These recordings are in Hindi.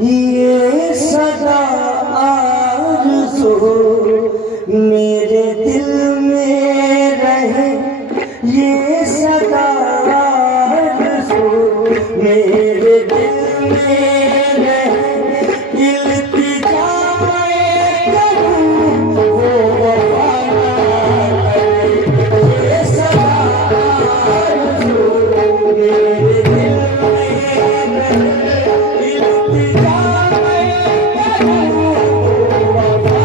ये सदा आरज़ू मेरे दिल में रहे, ये सदा आरज़ू मेरे दिल में रहे। इल्तिजा मैं करूं वो वफा ना करे, ये सदा आरज़ू मेरे दिल में रहे। इल्तिजा मैं करूं वो वफा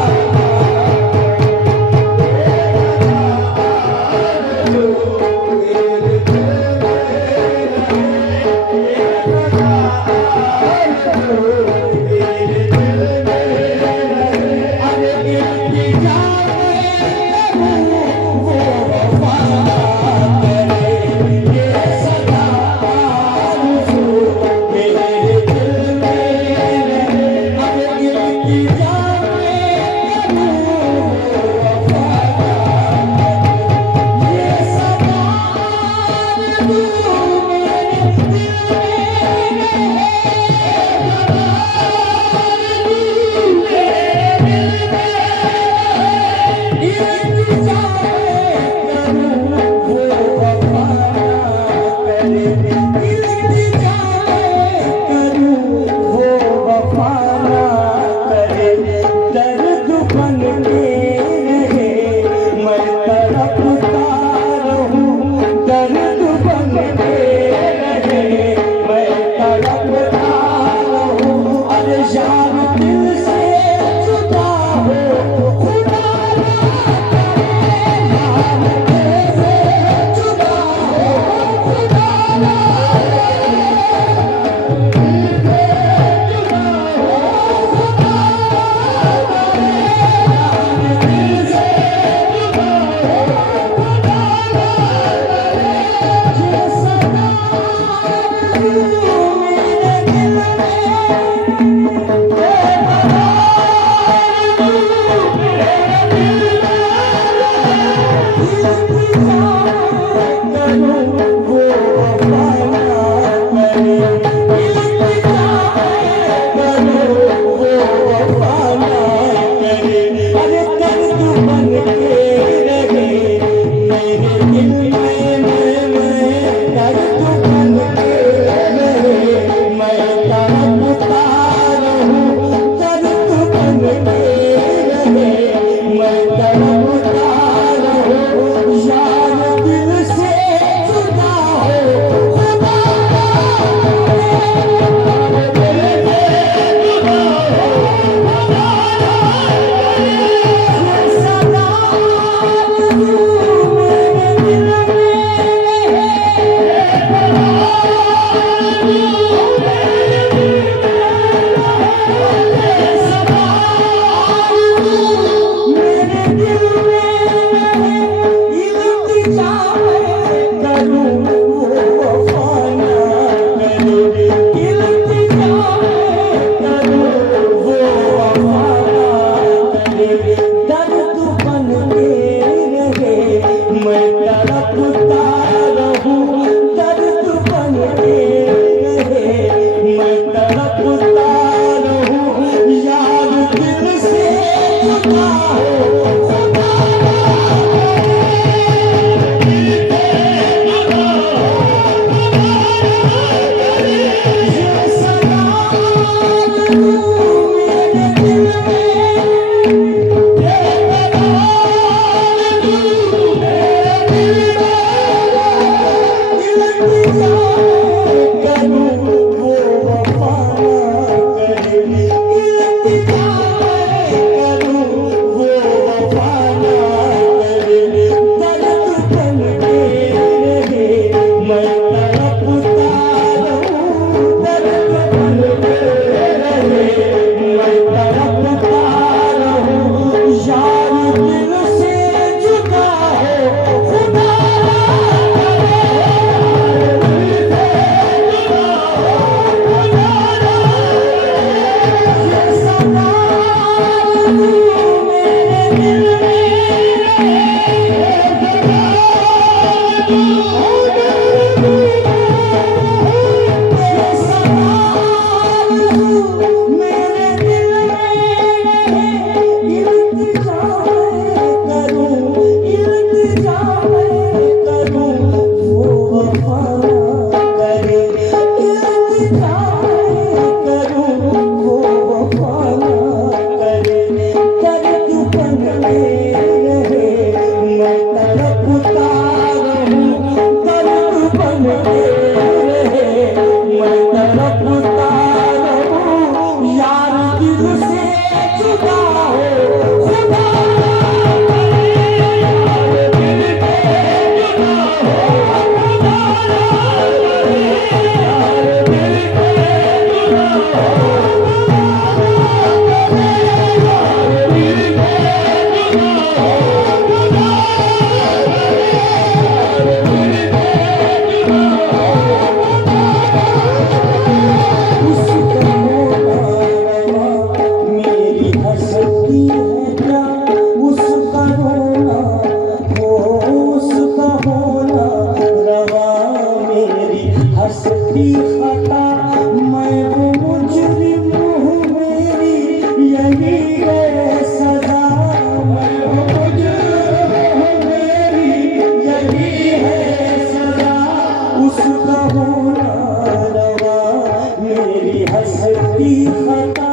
की खता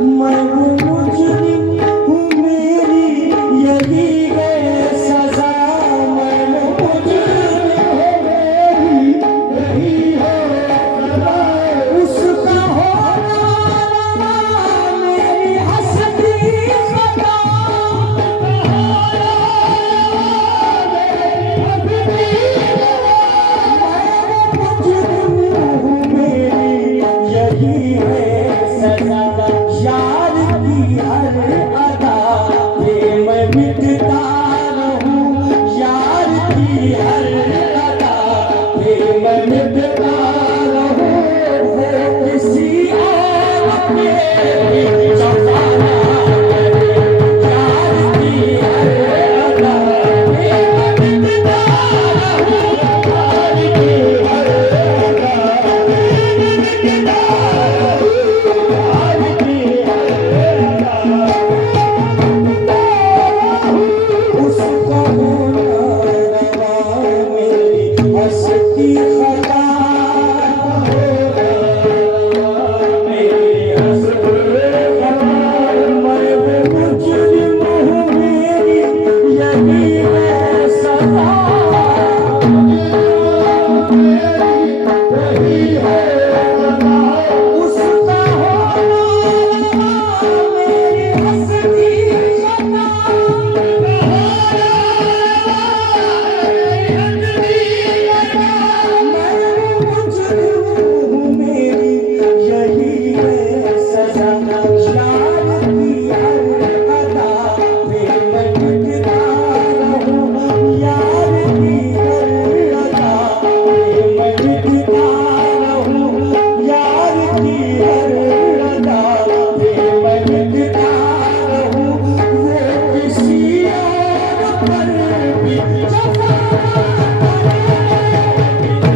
मैं हूँ मुजरिम हूँ मेरी यही है सजा मैं हूँ मुजरिम हूँ मेरी यही है सजा उसका होना मेरी हंसती खता यही है सजा यार की हर अदा पे मैं मिटता रहूं यार की हर अदा पे मैं मिटता रहूं वो किसी और पे जफा ना करे यार की हर अदा पे मैं मिटता रहूं यार की हर अदा पे मैं मिटता उसका होना रवा मेरी हंसती खता मेरी हंसती खता मैं वो मुजरिम हूँ मेरी यही है सजा यही है सजा उसका होना मेरी हंसती खता यही है सजा यार की हर अदा पे मैं मिटता रहूं यार की हर अदा पे मैं मिटता रहूं यार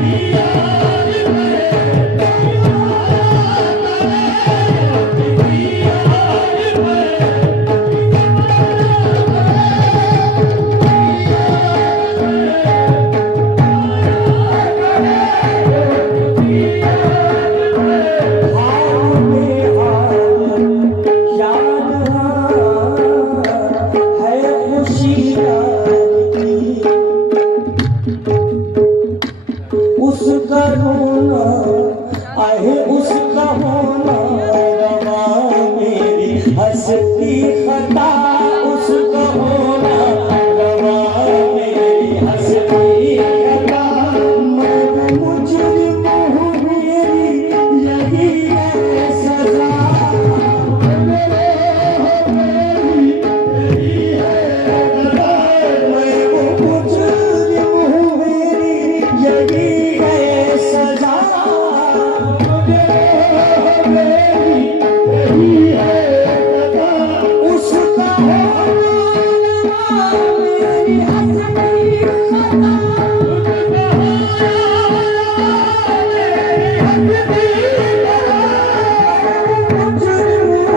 की हर अदा पे मैं मिटता रहूं वो किसी और पर भी जफा उसका होना आहे उसका होना रवा मेरी हंसती खता उसका होना रवा मेरी हंसती खता मैं मुजरिम हूँ मेरी यही है सजा मेरी यही है सजा मैं मुजरिम हूँ मेरी यही है सजा मेरी यही है सजा उसका होना मेरी हंसती खता उसका होना मेरी हंसती खता मुजरिम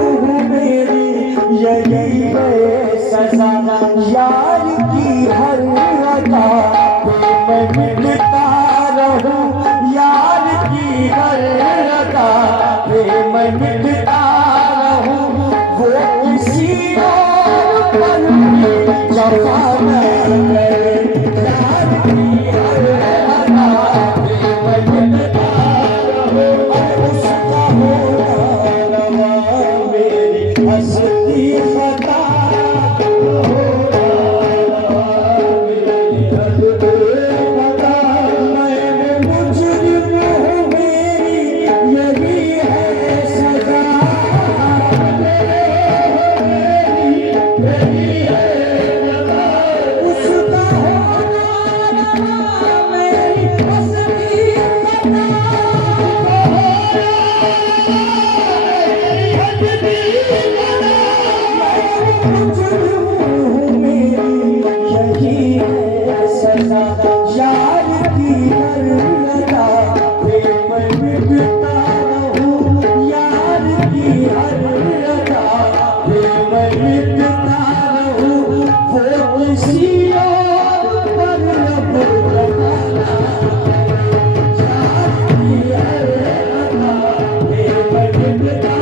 हूँ मेरी यही है सजा यार की हर अदा पे मैं मिटता रहूं यार की हर अदा पे मैं मिटता रहूं वो किसी और पर भी जफा न करे यार की हर अदा पे मैं मिटता रहूं उसका होना रवा मेरी हंसती खता Thank you.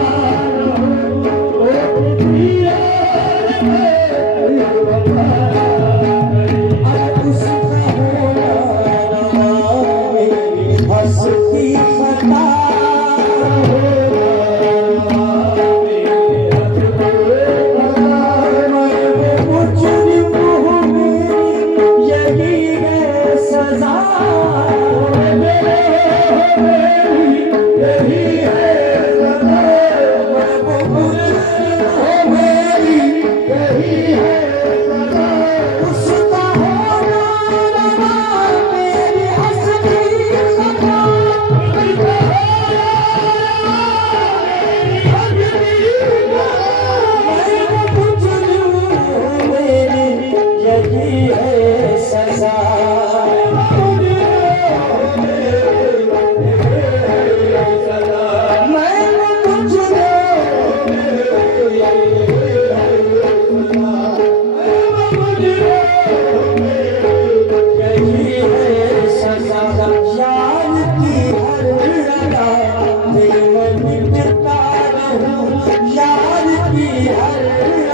की हर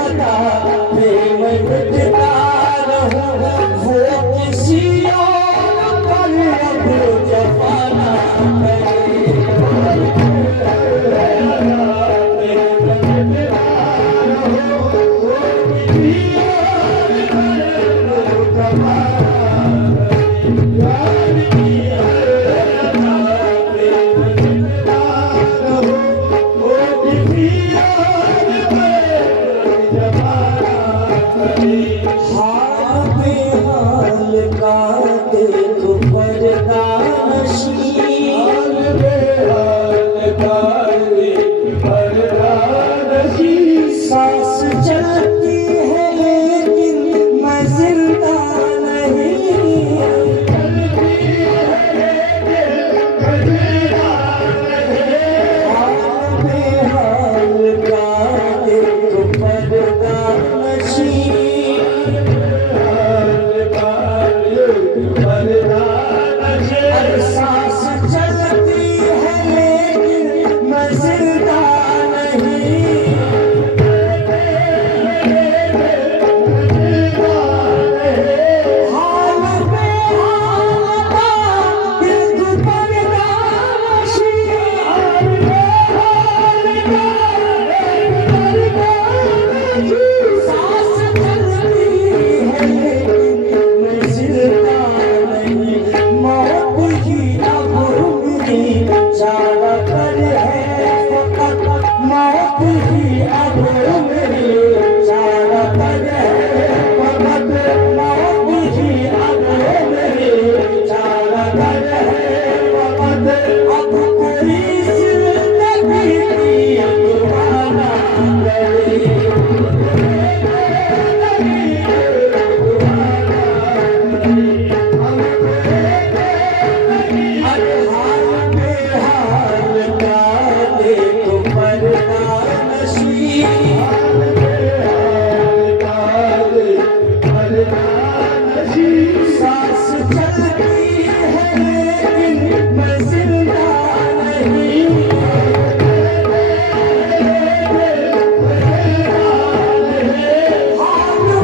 अदा पे मैं मिटता रहूं, वो किसी और पर अब जमाना सांस चलती है लेकिन मैं जिंदा नहीं, हाल बेहाल का एक पर्दा नशी, सांस चलती है लेकिन मैं जिंदा नहीं, सांस चलती है लेकिन मैं जिंदा नहीं, हाल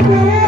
बेहाल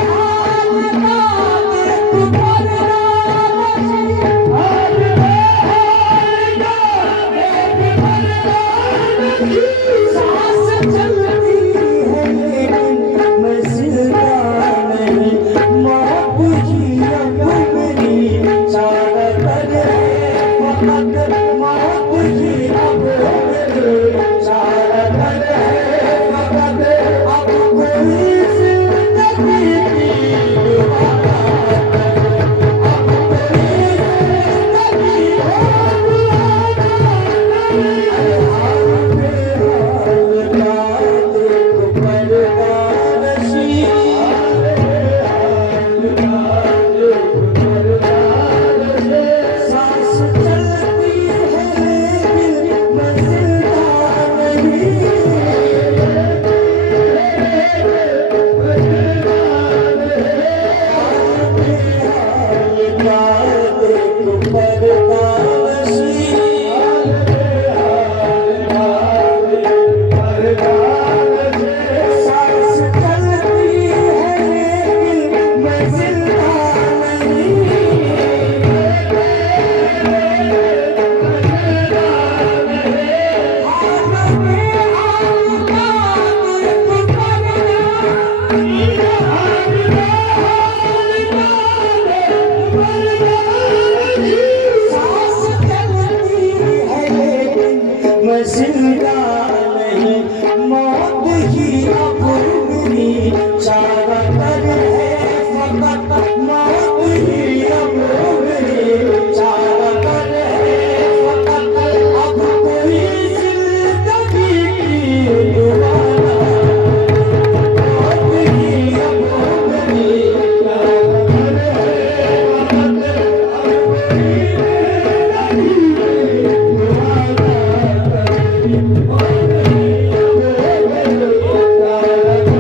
जिंदा नहीं, मौत ही अब मेरी चारा कर है, फकत मौत ही अब मेरी चारा कर है, फकत अब कोई जिंदगी की दुआना, मौत ही अब मेरी चारा कर है, फकत अब कोई जिंदगी की दुआना।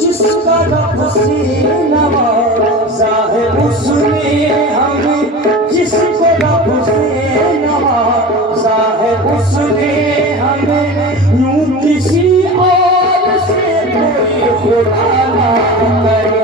जिसका रब से नवाजा है उसने हमें, जिसको रब से नवाजा है उसने हमें, यूं किसी और से कोई खुदा ना करे।